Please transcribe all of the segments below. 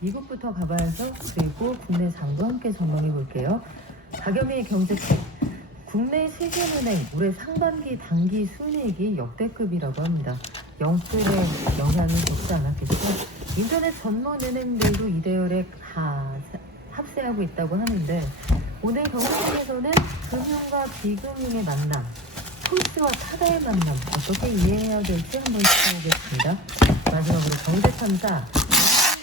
미국부터 가봐야죠. 그리고 국내 장도 함께 전망해 볼게요. 박연미 경제책. 국내 시중은행 올해 상반기 단기 순이익이 역대급이라고 합니다. 영끌의 영향이 적지 않았겠죠. 인터넷 전문 은행들도 이 대열에 합세하고 있다고 하는데 오늘 경제책에서는 금융과 비금융의 만남, 폴스와 타다의 만남 어떻게 이해해야 될지 한번 살펴보겠습니다. 마지막으로 경제탐사,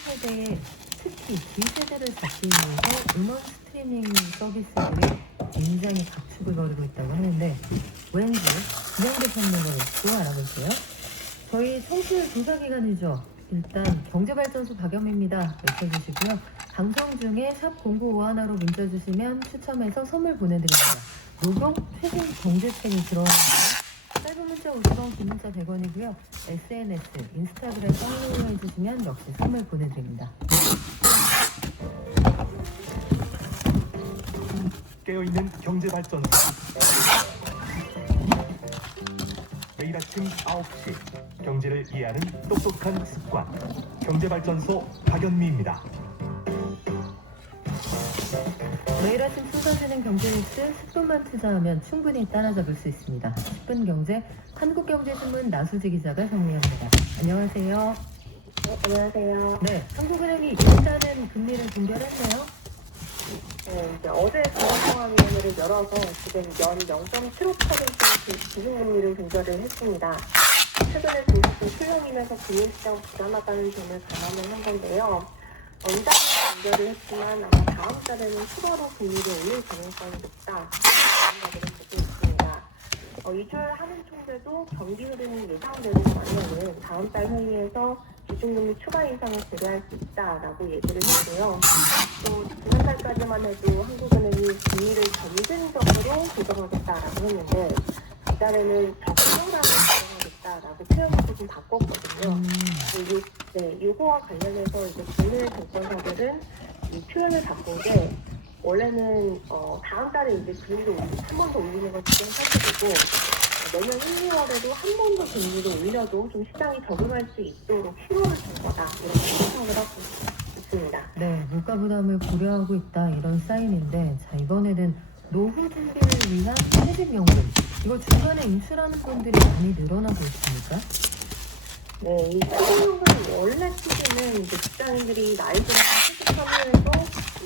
세대의 특히 G세대를 잡기 위해서 음원 스트리밍 서비스들이 굉장히 각축을 벌이고 있다고 하는데 왠지 진행되셨는 걸 알아볼게요. 저희 청취율 조사 기간이죠. 일단 경제발전소 박연미입니다. 외쳐주시고요. 방송 중에 샵 0951로 문자 주시면 추첨해서 선물 보내드립니다. 요금 최신 경제책이 들어오는데 짧은 문자 50원, 긴 문자 100원이고요. SNS, 인스타그램 팔로우 해주시면 역시 선물 보내드립니다. 깨어있는 경제발전소. 매일 아침 9시 경제를 이해하는 똑똑한 습관. 경제발전소 박연미입니다. 매일 아침 쏟아지는 경제 뉴스 10분만 투자하면 충분히 따라잡을 수 있습니다. 10분 경제 한국경제신문 나수지 기자가 정리합니다. 안녕하세요. 네, 안녕하세요. 네, 한국은행이 일단은 금리를 동결했네요. 네, 이제 어제 중앙통화위원회를 열어서 지금 연 0.75% 기준금리를 조절을 했습니다. 최근에 조직은 출렁이면서 금융시장 불안하다는 점을 감안을 한 건데요. 원장은 연결을 했지만 아마 다음 달에는 추가로 금리를 올릴 가능성이 높다. 전문가들은 보고 있습니다. 이주열 한은 총재도 경기 흐름이 예상대로라면 다음 달 회의에서 기준금리 추가 인상을 고려할 수 있다라고 얘기를 했고요. 또 지난달까지만 해도 한국은행이 금리를 점진적으로 조정하겠다라고 했는데 이달에는 적정하게 조정하겠다라고 표현을 좀 바꿨거든요. 이거와 관련해서 이제 국내 정권사들은 이 표현을 바꾼 게 원래는 다음 달에 이제 금리를 한 번 더 올리는 걸 지금 살펴보고 내년 1, 2월에도 한 번 더 금리를 올려도 좀 시장이 적응할 수 있도록 신호를 준 거다 이렇게 해석을 하고 있습니다. 네, 물가 부담을 고려하고 있다 이런 사인인데 자 이번에는 노후 준비를 위한 퇴직연금 이거 중간에 인출하는 분들이 많이 늘어나고 있습니까? 네, 이 퇴직연금 원래 취지는 이제 직장인들이 나이 들어서 퇴직하면서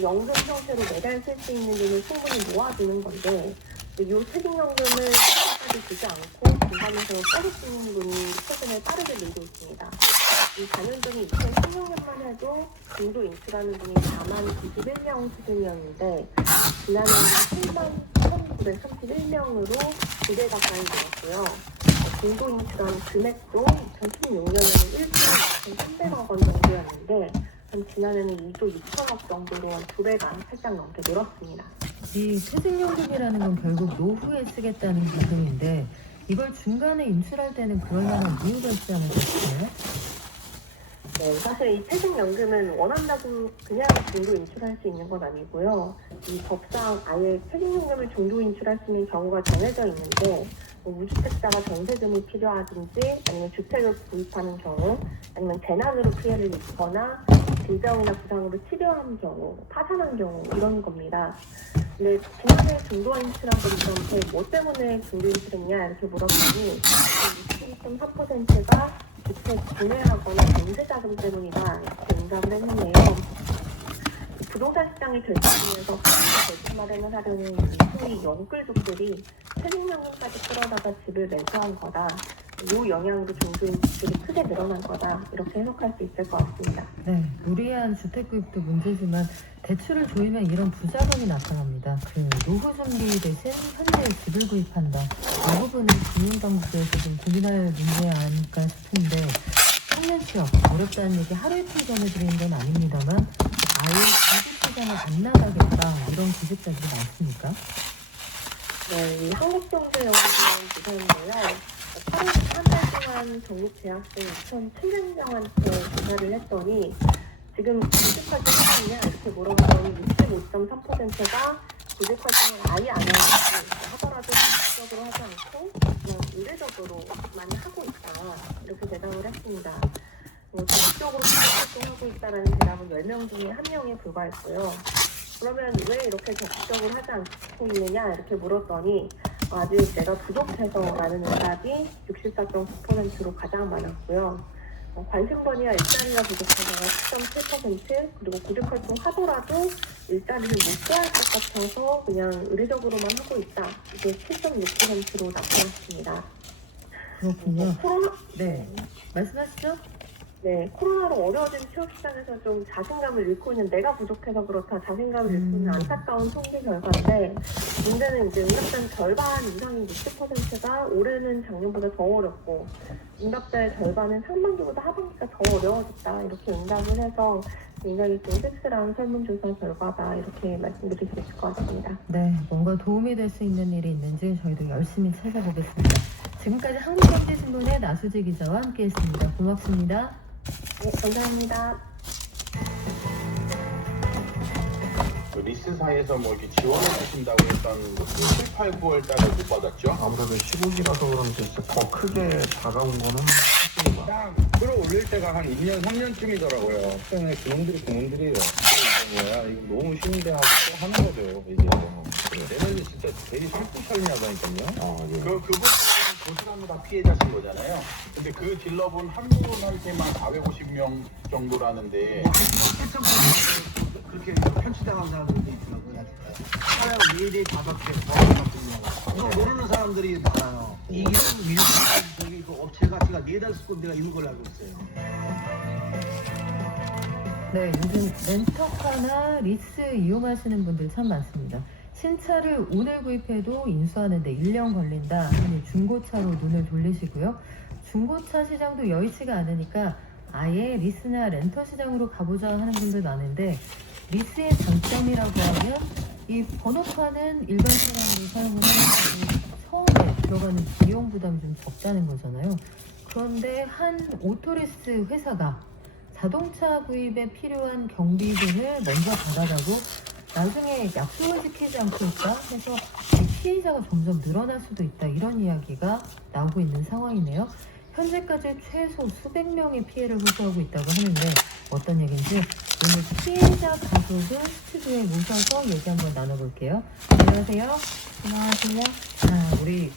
연금 형태로 매달 쓸 수 있는 돈을 충분히 모아두는 건데 이 퇴직연금을 까지 주지 않고 중간에서 써줄 수 있는 돈이 최근에 빠르게 늘고 있습니다. 이 4년 전인 2016년만 해도 중도 인출하는 분이 4만 91명 수준이었는데 지난해는 7만 1,931명으로 2배 가까이 늘었고요. 중도 인출한 금액도 2016년에는 1조 2,300억 원 정도였는데 지난해는 2조 2천억 정도로 2배가 살짝 넘게 늘었습니다. 이 퇴직연금이라는 건 결국 노후에 쓰겠다는 기금인데 이걸 중간에 인출할 때는 그럴 만한 이유가 있지 않을까 싶어요? 네, 사실 이 퇴직연금은 원한다고 그냥 중도 인출할 수 있는 건 아니고요. 이 법상 아예 퇴직연금을 중도 인출할 수 있는 경우가 정해져 있는데 무주택자가 전세금이 필요하든지 아니면 주택을 구입하는 경우 아니면 재난으로 피해를 입거나 질병이나 부상으로 치료하는 경우, 파산한 경우 이런 겁니다. 근데 지난해 중도 인출한 분들한테 뭐 때문에 중도 인출했냐 이렇게 물어보니 62.3%가 주택 구매하거나 전세자금 때문이다 이렇게 응답을 했는데요. 부동산 시장이 결집하면서 대출 마련을 하려는 소위 영끌족들이 퇴직연금까지 끌어다가 집을 매수한 거다. 이 영향으로 중도인들이 크게 늘어난 거다. 이렇게 해석할 수 있을 것 같습니다. 네, 무리한 주택 구입도 문제지만 대출을 조이면 이런 부작용이 나타납니다. 그 노후 준비 대신 현재 집을 구입한다. 이 부분은 금융당국에서 좀 고민할 문제 아닐까 싶은데 청년 취업 어렵다는 얘기 하루 이틀 전해드리는 건 아닙니다만 아예 주식시장을 안 나가겠다 이런 기습자들이 많습니까? 네, 이 한국경제연구원 조사인데요. 8월 한 달 동안 전국 대학생 2,700명한테 조사를 했더니 지금 구직 활동하느냐 이렇게 물어봤더니 65.3%가 구직 활동을 아예 안 하더라도 적극적으로 하지 않고 그냥 의례적으로만 하고 있다 이렇게 대답을 했습니다. 적극적으로 활동하고 있다라는 대답은 10명 중에 1명에 불과했고요. 그러면 왜 이렇게 적극적으로 하지 않고 있느냐 이렇게 물었더니 아직 내가 부족해서라는 응답이 64.9%로 가장 많았고요. 관심번이와 일자리가 부족해서가 10.7%, 그리고 구직활동 하더라도 일자리를 못 구할 것 같아서 그냥 의례적으로만 하고 있다. 이게 7.6%로 나타났습니다. 그렇군요. 코로나, 네, 말씀하시죠? 네, 코로나로 어려워진 취업 시장에서 좀 자신감을 잃고 있는, 내가 부족해서 그렇다 자신감을 잃고 있는 안타까운 통계 결과인데, 문제는 이제 응답자의 절반 이상인 60%가 올해는 작년보다 더 어렵고, 응답자의 절반은 상반기보다 하반기가 더 어려워졌다 이렇게 응답을 해서 굉장히 좀 씁쓸한 설문조사 결과다 이렇게 말씀드릴 수 있을 것 같습니다. 네, 뭔가 도움이 될 수 있는 일이 있는지 저희도 열심히 찾아보겠습니다. 지금까지 한국경제신문의 나수지 기자와 함께했습니다. 고맙습니다. 네, 감사합니다. 리스사에서 뭐 이렇게 지원을 주신다고 했던 것도 7, 8, 9월 달에 못 받았죠? 아무래도 시국이라서 그런지 더 크게 다가온 거는 사실이다. 딱 끌어올릴 때가 한 2년, 3년쯤이더라고요. 최근에 그놈들이에요. 뭐야, 이거 너무 쉬운데 하고 또 하는 거죠, 이제. 내년에 진짜 되게 슬프설냐다니까요. 그분들은 고스란히 다 피해자신 거잖아요. 근데 그 딜러분 한 분한테만 450명 정도라는데. 그렇게 편취당한 사람들도 있더라고요. 차량 4대 5개 같은 경우. 이거 모르는 사람들이 많아요. 이런 저기 그 업체 가치가 4-5군데가 있는 걸로 알고 있어요. 네, 요즘 렌터카나 리스 이용하시는 분들 참 많습니다. 신차를 오늘 구입해도 인수하는데 1년 걸린다 하니 중고차로 눈을 돌리시고요. 중고차 시장도 여의치가 않으니까 아예 리스나 렌터 시장으로 가보자 하는 분들 많은데, 리스의 장점이라고 하면 이 번호판은 일반 사람들이 사용을 하는 처음에 들어가는 비용 부담이 좀 적다는 거잖아요. 그런데 한 오토리스 회사가 자동차 구입에 필요한 경비금을 먼저 받아가고 나중에 약속을 지키지 않고 있다 해서 피해자가 점점 늘어날 수도 있다, 이런 이야기가 나오고 있는 상황이네요. 현재까지 최소 수백 명의 피해를 호소하고 있다고 하는데 어떤 얘기인지 오늘 피해자 가족을 스튜디오에 모셔서 얘기 한번 나눠볼게요. 안녕하세요. 안녕하세요. 자, 우리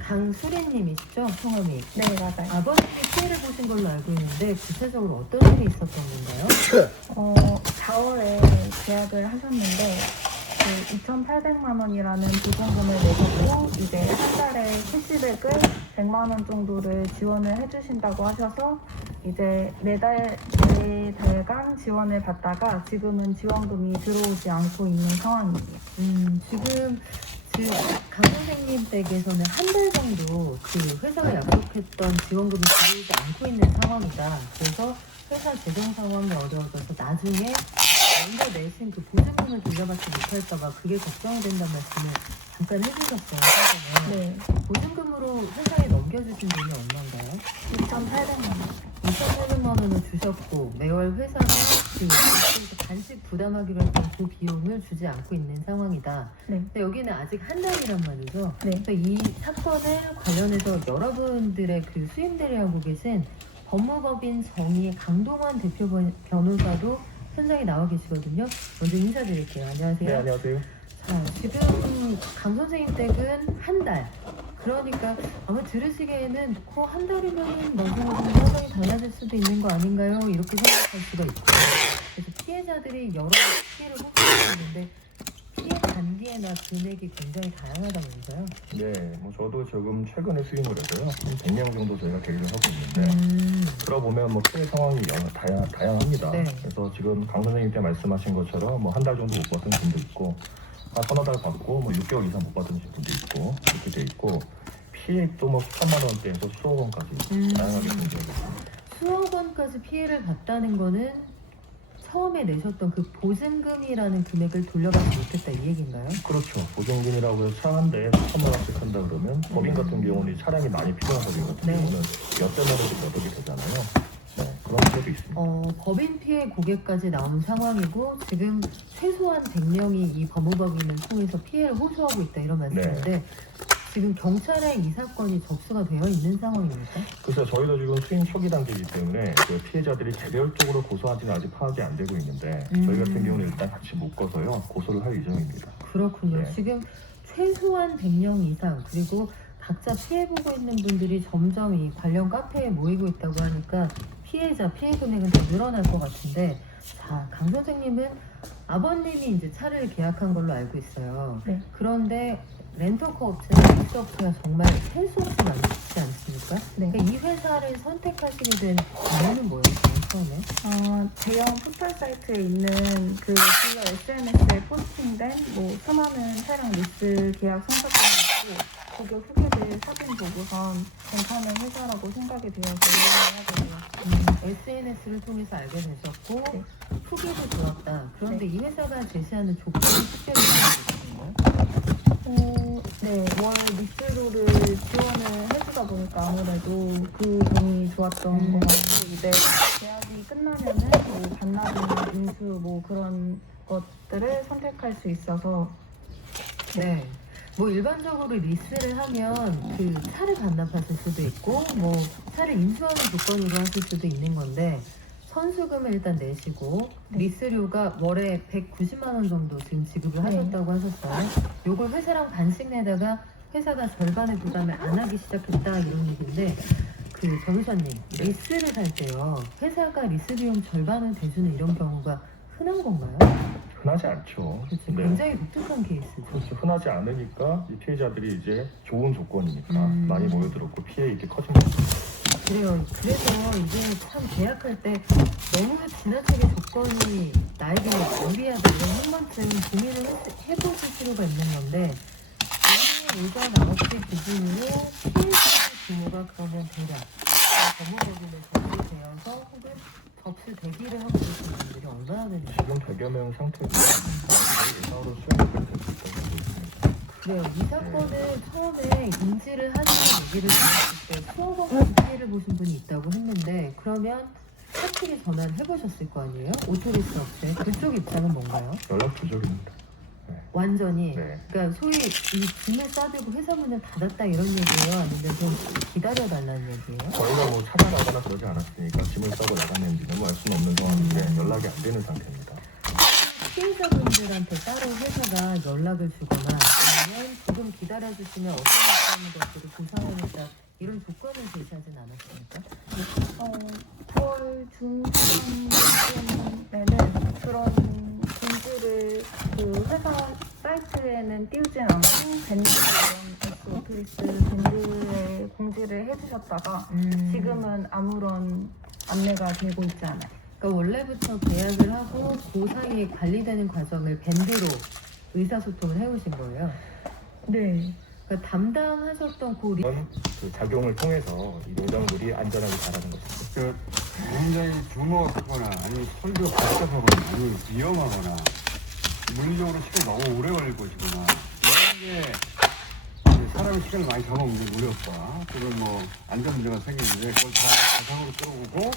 강수리님이시죠? 성함이. 네, 맞아요. 아버님이 피해를 보신 걸로 알고 있는데 구체적으로 어떤 일이 있었던 건가요? 4월에 계약을 하셨는데 2,800만 원이라는 보증금을 내셨고 이제 한 달에 캐시백을 100만 원 정도를 지원을 해주신다고 하셔서 이제 4달간 지원을 받다가 지금은 지원금이 들어오지 않고 있는 상황이에요. 지금 강 선생님 댁에서는 한 달 정도 그 회사가 약속했던 지원금이 들어오지 않고 있는 상황이다. 그래서 회사 재정 상황이 어려워져서 나중에 먼저 내신 그 보증금을 돌려받지 못할까봐 그게 걱정이 된다는 말씀을 잠깐 해주셨어요. 네, 보증금으로 회사에 넘겨주신 돈이 얼마인가요? 2,800만 원. 2,800만 원을 주셨고 매월 회사가 그 간식 부담하기로 했던 그 비용을 주지 않고 있는 상황이다. 네. 근데 여기는 아직 한 달이란 말이죠. 네. 그래서 이 사건을 관련해서 여러분들의 그 수임대리 하고 계신 법무법인 정의의 강동원 대표 변호사도 현장에 나와 계시거든요. 먼저 인사드릴게요. 안녕하세요. 네, 안녕하세요. 자, 지금 강 선생님 댁은 한 달. 그러니까 아마 들으시기에는 그 한 달이면 나중에 좀 사정이 달라질 수도 있는 거 아닌가요? 이렇게 생각할 수가 있고. 그래서 피해자들이 여러 피해를 호소하고 있는데 피해 단계나 금액이 굉장히 다양하다면서요? 네, 뭐 저도 지금 최근에 수임을 해서요. 한 100명 정도 저희가 계획을 하고 있는데 들어보면 뭐 피해 상황이 다양합니다. 네. 그래서 지금 강 선생님 때 말씀하신 것처럼 뭐 한 달 정도 못 받은 분도 있고 한 서너 달 받고 뭐 6개월 이상 못 받은 분도 있고 이렇게 돼 있고 피해액도 뭐 수천만 원대에서 수억 원까지 다양하게 존재하고 있습니다. 수억 원까지 피해를 봤다는 거는 처음에 내셨던 그 보증금이라는 금액을 돌려받지 못했다, 이 얘기인가요? 그렇죠. 보증금이라고 해서 차 한 대에 1,000만 원씩 한다 그러면 법인 같은 경우는 차량이 많이 필요한 법인 같은 네. 경우는 몇백만 원씩 얻게 되잖아요. 네, 그런 문제도 있습니다. 법인 피해 고객까지 나온 상황이고 지금 최소한 100명이 이 법무법인을 통해서 피해를 호소하고 있다, 이런 말씀인데 지금 경찰에 이 사건이 접수가 되어 있는 상황입니까? 그래서 저희도 지금 수임 초기 단계이기 때문에 그 피해자들이 개별적으로 고소한지는 아직 파악이 안 되고 있는데 저희 같은 경우는 일단 같이 묶어서요 고소를 할 예정입니다. 그렇군요. 네. 지금 최소한 100명 이상 그리고 각자 피해보고 있는 분들이 점점 이 관련 카페에 모이고 있다고 하니까 피해 금액은 더 늘어날 것 같은데 자, 강 선생님은 아버님이 이제 차를 계약한 걸로 알고 있어요. 네. 그런데 렌터카 업체나 리스 업체가 정말 셀 수 없이 많지 않습니까? 네. 그러니까 이 회사를 선택하시게 된 이유는 뭐였어요, 처음에? 대형 포털 사이트에 있는 그 주요 SNS에 포스팅된 뭐 수많은 차량 리스 계약 성사권이 있고 고객 후기들 사진 보고선 괜찮은 회사라고 생각이 되어서 이용을 하게 되었어요. SNS를 통해서 알게 되셨고 네. 후기도 좋았다. 그런데 이 회사가 제시하는 조건이 특별히 있는 거예요? 네, 월 리스로를 지원을 해주다 보니까 아무래도 그 돈이 좋았던 것 같고 이제 계약이 끝나면은 뭐 반납이나 인수 뭐 그런 것들을 선택할 수 있어서 네. 뭐 일반적으로 리스를 하면 그 차를 반납하실 수도 있고 뭐 차를 인수하는 조건으로 하실 수도 있는 건데 선수금을 일단 내시고 리스료가 월에 190만 원 정도 지금 지급을 하셨다고 하셨어요. 요걸 회사랑 반씩 내다가 회사가 절반의 부담을 안 하기 시작했다 이런 얘기인데 그 변호사님 리스를 살 때요 회사가 리스 비용 절반을 대주는 이런 경우가 흔한 건가요? 흔하지 않죠. 그렇죠. 네. 굉장히 독특한 케이스죠. 그렇죠. 흔하지 않으니까 이 피해자들이 이제 좋은 조건이니까 많이 모여들었고 피해 이렇게 커진 거죠. 그래요. 그래서 이게 참 계약할 때 너무 지나치게 조건이 나에게 유리하다 이런 한 번쯤 고민을 해보실 필요가 있는 건데 우리의 의견 9시 기준으로 피해자 규모가 그러면 대략 법무법인에 접수되어서 혹은 접수 대기를 하고 계신 분들이 얼마나 되는지 지금 100여 명 상태고 저희 예상으로 수용이 될 수 있다고 보고 있습니다. 그래요. 이 사건을 처음에 인지를 하시는 얘기를 들었을 때 수억 원 피해를 보신 분이 있다고 했는데 그러면 사측에 전화를 해보셨을 거 아니에요? 오토리스 업체 그쪽 입장은 뭔가요? 연락 부족입니다. 완전히 네. 그러니까 소위 이 짐을 싸들고 회사 문을 닫았다 이런 얘기예요? 아니면 좀 기다려달라는 얘기예요? 저희가 뭐 찾아가거나 그러지 않았으니까 짐을 싸고 나갔는지는 알 수는 없는 상황인데 연락이 안 되는 상태입니다. 피해자분들한테 따로 회사가 연락을 주거나 아니면 조금 기다려주시면 어떤 것들을 보상하겠다 이런 조건을 제시하진 않았습니까? 9월 중순에는 그런 공지를 그 회사 사이트에는 띄우진 않고 밴드 이런 오피스 밴드에 공지를 해주셨다가 지금은 아무런 안내가 되고 있지 않아요. 그러니까 원래부터 계약을 하고 그 사이에 관리되는 과정을 밴드로 의사소통을 해오신 거예요. 네. 그러니까 담당하셨던 그 이런 그 작용을 통해서 이 노정들이 안전하게 자라는 것입니다. 그 굉장히 규모가 크거나 아니면 설비가 복잡하거나 아니면 위험하거나 물리적으로 시간이 너무 오래 걸릴 것이거나 이런 게 이제 사람의 시간을 많이 잡아먹는 무력과 또는 뭐 안전 문제가 생기는데 그걸 다 가상으로 끌어오고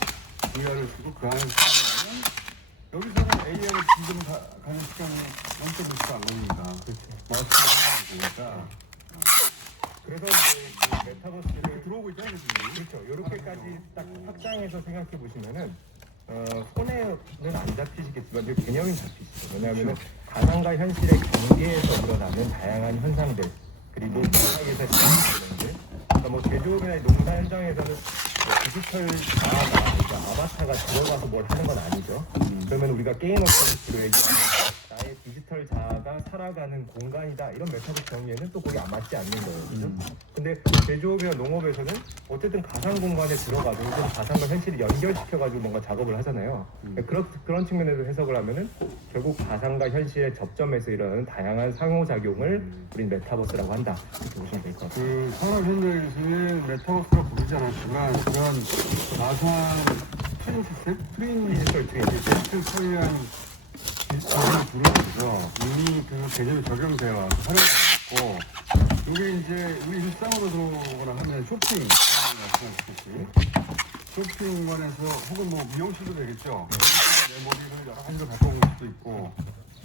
VR을 쓰고 그 안에서 쓰면 여기서는 AI를 지금 가는 시간이 0.1초 안 걸립니다. 그렇죠. 마스크를 하니까 그래서 이제 그 메타버스를 들어오고 있잖아요. 지금. 그렇죠. 이렇게까지 딱 확장해서 생각해 보시면은 손에는 안 잡히시겠지만 이제 개념이 잡히시죠. 왜냐하면 가상과 현실의 경계에서 일어나는 다양한 현상들 그리고 현장에서 진행되는 그러니까 뭐 제조업이나 농사 현장에서는 뭐 디지털 자아가 그러니까 아바타가 들어가서 뭘 하는 건 아니죠. 그러면 우리가 게임 어퍼리스로 얘기하는 나의 디지털 자아가 살아가는 공간이다 이런 메타버스 정의에는 또 거기 안 맞지 않는 거예요. 그죠? 근데 제조업이나 농업에서는 어쨌든 가상 공간에 들어가지고 좀 가상과 현실을 연결시켜가지고 뭔가 작업을 하잖아요. 그런 측면에서 해석을 하면은 결국 가상과 현실의 접점에서 일어나는 다양한 상호작용을 우린 메타버스라고 한다. 이렇게 보시면 될 것 같아요. 그 산업 현장에서는 메타버스가 부르지 않았지만 그런 가상한 트윈 시스템? 디지털 트윈. 디지털 처리한 기술을 부르는 거죠. 이미 그 개념이 적용되어 와서 활용되고 이게 이제 우리 일상으로 들어오거나 하면 쇼핑 말씀하셨듯이 쇼핑관에서 혹은 뭐 미용실도 되겠죠. 내 머리를 여러 가지로 바꿔볼 수도 있고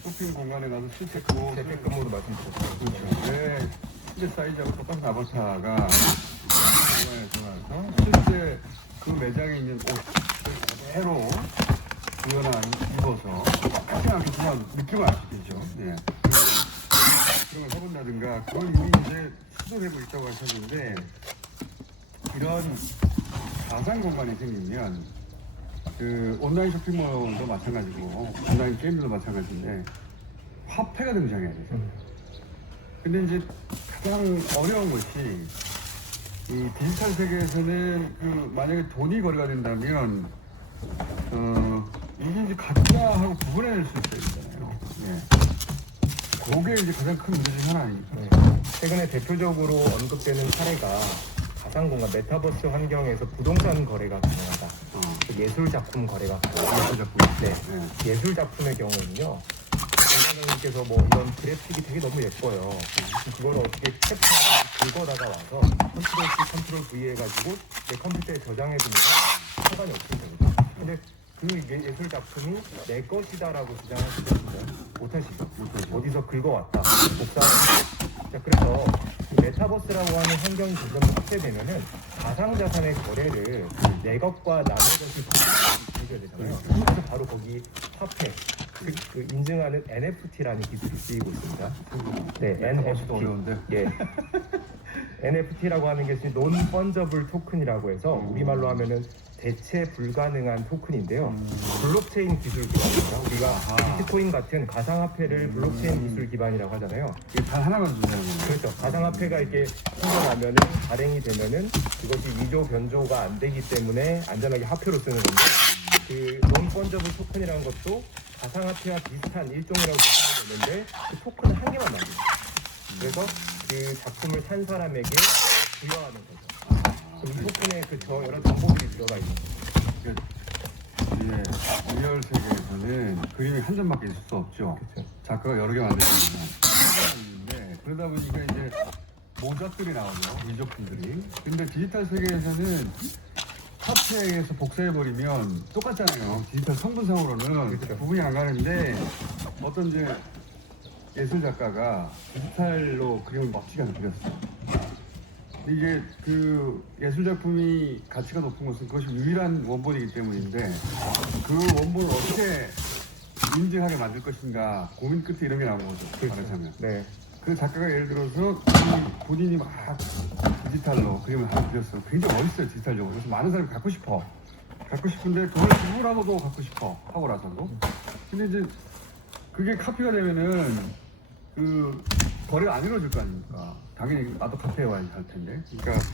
쇼핑 공간에 가서 실제 재택근무도 말씀드렸죠. 그렇죠. 네. 실제 사이즈하고 똑같은 아바타가 공간에 들어가서 실제 그 매장에 있는 옷을 그대로 입어서 똑같지 않겠지만 느낌을 알 수 있죠. 예. 그런 걸 해본다든가 그걸 이미 이제 시도되고 있다고 하셨는데 이런 가상 공간이 생기면 그 온라인 쇼핑몰도 마찬가지고 온라인 게임도 마찬가지인데 화폐가 등장해야 되죠. 근데 이제 가장 어려운 것이 이 디지털 세계에서는 그 만약에 돈이 거래가 된다면 이게 이제 가짜하고 구분해낼 수 있어야 되잖아요. 예. 그게 이제 가장 큰 문제 중 하나니까. 최근에 대표적으로 언급되는 사례가 가상공간 메타버스 환경에서 부동산 거래가 가능하다. 그 예술 작품 거래가 가능하다. 예술 작품. 네. 예술 작품의 경우는요. 공장장님께서 뭐 이런 그래픽이 되게 너무 예뻐요. 그걸 어떻게 캡처하고 긁어다가 와서 컨트롤 C, 컨트롤 V 해가지고 내 컴퓨터에 저장해두면 상관이 없습니다. 근데 그 예술 작품이 내 것이다라고 주장하실 수 있어요? 못하시죠. 어디서 긁어왔다. 복사하고. 자, 그래서 이 메타버스라고 하는 환경이 점점 확대되면은 가상자산의 거래를 내 것과 남의 것을 구분해야 되잖아요. 그래서 바로 거기 화폐, 그 인증하는 NFT라는 기술이 쓰이고 있습니다. 네, NFT. 어려운데. 예. NFT라고 하는 게 논 펀저블 토큰이라고 해서 우리말로 하면은 대체 불가능한 토큰인데요. 블록체인 기술 기반입니다. 우리가 비트코인 같은 가상화폐를 블록체인 기술 기반이라고 하잖아요. 이게 단 하나만 주세요. 그렇죠. 가상화폐가 이렇게 생겨나면은 발행이 되면은 그것이 위조 변조가 안 되기 때문에 안전하게 화폐로 쓰는 건데 그 논 펀저블 토큰이라는 것도 가상화폐와 비슷한 일종이라고 보시면 되는데 그 토큰은 한 개만 만듭니다. 그래서 그 작품을 산 사람에게 부여하는 거죠. 이 토큰에 그 여러 정보들이 들어가 있는 거죠. 예, 리얼 세계에서는 그림이 한 점밖에 있을 수 없죠. 그렇죠. 작가가 여러 개 만들었는데 그러다 보니까 이제 모작들이 나오죠. 미적품들이. 근데 디지털 세계에서는 화폐에서 복사해버리면 똑같잖아요. 디지털 성분상으로는 그렇죠. 구분이 안 가는데 어떤 이제 예술 작가가 디지털로 그림을 멋지게 그렸어요. 이게 그 예술 작품이 가치가 높은 것은 그것이 유일한 원본이기 때문인데 그 원본을 어떻게 인증하게 만들 것인가 고민 끝에 이런 게 나오는 거죠. 말하자면. 네. 그 작가가 예를 들어서 본인이 막 디지털로 그림을 하나 그렸어. 굉장히 멋있어요, 디지털적으로. 그래서 많은 사람이 갖고 싶어. 갖고 싶은데 그걸 지불하고도 갖고 싶어. 하고 나서도. 근데 이제 그게 카피가 되면은 그 거래가 안 이루어질 거 아닙니까? 당연히 나도 카페에 와야지 할 텐데. 그러니까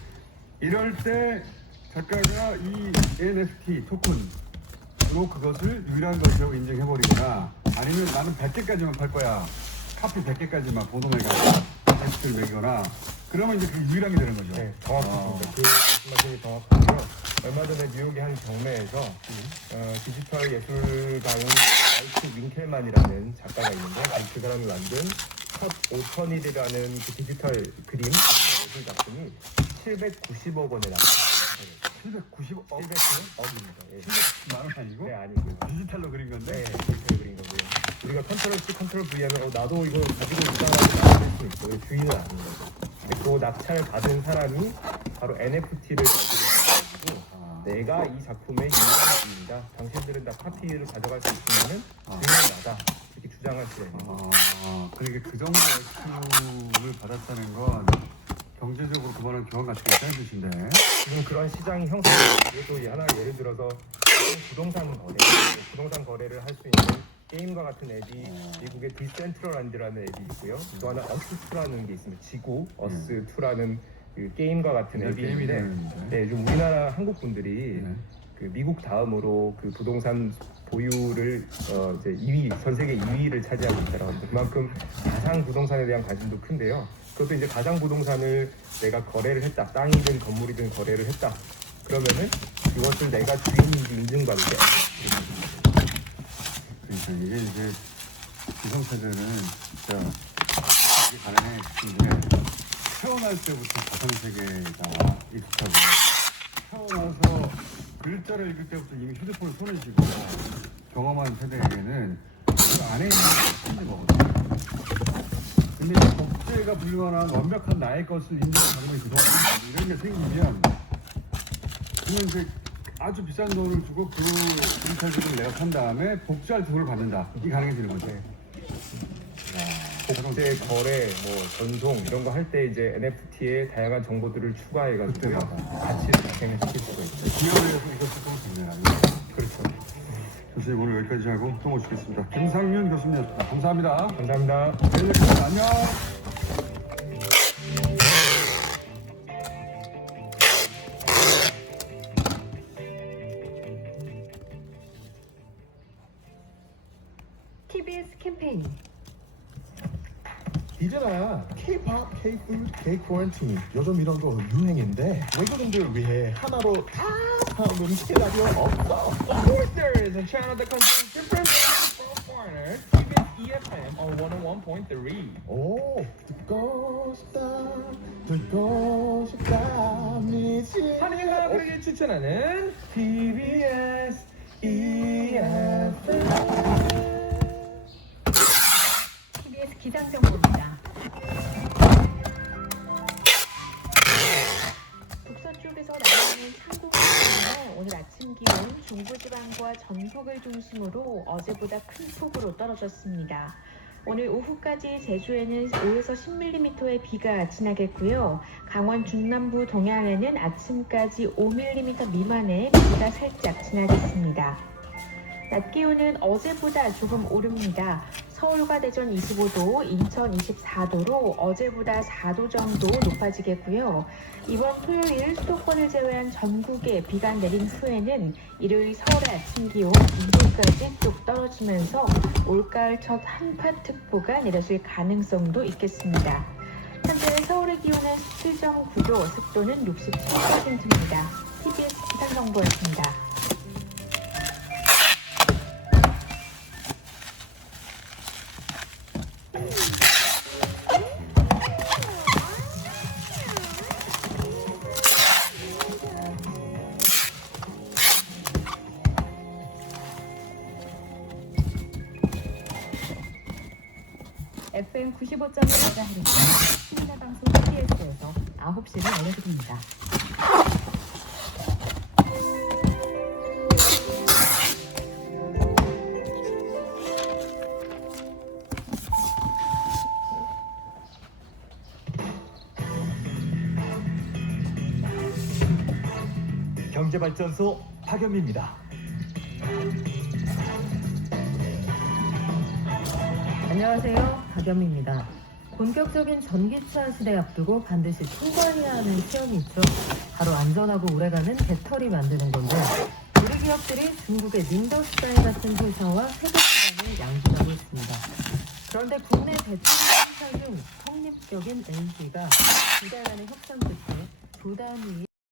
이럴 때 작가가 이 NFT 토큰으로 그것을 유일한 것이라고 인정해버리거나 아니면 나는 100개까지만 팔 거야. 카피 100개까지만 보도매가 NFT를 매기거나 그러면 이제 그게 유일하게 되는 거죠. 네, 정확하십니다. 그 말씀이 정확하고요. 얼마 전에 뉴욕의 한 경매에서 디지털 예술가인 마이크 윙켈만이라는 작가가 있는데 그 사람이 만든 첫 오천일이라는 그 디지털 그림 예술 작품이 790억 원에 나왔어요. 790억? 790억입니다. 예. 700만 원 아니고? 네, 아니고요. 디지털로 그린 건데? 네, 디지털 그린 거고요. 우리가 컨트롤 C, 컨트롤 V 하면 나도 이거 가지고 있다라고 나올 수 있어요. 주인은 아닌 거죠. 근데 그 낙찰 받은 사람이 바로 NFT를 가지고 내가 이 작품의 유일한 주인이다. 당신들은 다 카피를 가져갈 수 있으면은 주인은 나다. 이렇게 주장할 수가 있는 거죠. 그러니까 그 정도 액수를 받았다는 건 경제적으로 그만한 교환 가치가 있다는 뜻인데. 지금 그런 시장이 형성되고 하나 예를 들어서 부동산 거래를 할 수 있는 게임과 같은 앱이 미국의 디센트럴랜드라는 앱이 있고요. 또 하나 어스2라는 게 있습니다. 지구 어스2라는 그 게임과 같은 앱이 있는데 네, 요즘 우리나라 한국 분들이 그 미국 다음으로 그 부동산 보유를 이제 2위, 전 세계 2위를 차지하고 있다고 합니다. 그만큼 가상 부동산에 대한 관심도 큰데요. 그것도 이제 가상 부동산을 내가 거래를 했다, 땅이든 건물이든 거래를 했다. 그러면은 그것을 내가 주인인지 인증받을 때. 그러니까 이게 이제 기성세대는 진짜 이게 가능해 싶은데 태어날 때부터 가상 세계가 익숙하고 태어나서 글자를 읽을 때부터 이미 휴대폰을 손에 쥐고 경험한 세대에게는 그 안에 있는 게 힘든 거거든요. 근데 이 복제가 불가능한 완벽한 나의 것을 인정하는 그동안 이런 게 생기면 그러면 이제 아주 비싼 돈을 주고 그 인터뷰를 내가 산 다음에 복제할 돈을 받는다. 이 가능성이 드는 거죠. 복제, 거래, 뭐 전송 이런 거 할 때 이제 NFT에 다양한 정보들을 추가해가지고요 가치를 발생을 시킬 수가 있어요. 기업에서 이것을 또 진행하는. 그렇죠. 교수님 오늘 여기까지 하고 또 모시겠습니다. 김상윤 교수님이었습니다. 감사합니다. 감사합니다. 내일 뵙겠습니다. 안녕. TBS 캠페인 이제나 K-pop, K-food, K-quarantine 요즘 이런 거 유행인데 외국인들 위해 하나로 다 하는 음식 라디오 없어. Of course there is a channel that contains different music for foreigners. TBS EFM on 101.3. 오, 듣고 싶다 미치. 한인가 그에게 추천하는 TBS EFM. TBS 기상정보입니다. 북서쪽에서 나오는 창고기온은 오늘 아침 기온 중부지방과 전북을 중심으로 어제보다 큰 폭으로 떨어졌습니다. 오늘 오후까지 제주에는 5에서 10mm의 비가 지나겠고요. 강원 중남부 동해안에는 아침까지 5mm 미만의 비가 살짝 지나겠습니다. 낮 기온은 어제보다 조금 오릅니다. 서울과 대전 25도, 인천 24도로 어제보다 4도 정도 높아지겠고요. 이번 토요일 수도권을 제외한 전국에 비가 내린 후에는 일요일 서울의 아침 기온 2도까지 쭉 떨어지면서 올가을 첫 한파특보가 내려질 가능성도 있겠습니다. 현재 서울의 기온은 17.9도, 습도는 67%입니다. TBS 기상정보였습니다. FM 95.1MHz 시민의 방송 TBS에서 9시를 알려드립니다. 경제발전소 박연미입니다. 안녕하세요. 박연미입니다. 본격적인 전기차 시대 앞두고 반드시 통과해야 하는 시험이 있죠. 바로 안전하고 오래가는 배터리 만드는 건데 우리 기업들이 중국의 닌더스타일 같은 회사와 세계 시장을 양분하고 있습니다. 그런데 국내 배터리 생산 중 성립적인 LG가 2달간의 협상 끝에 두 단위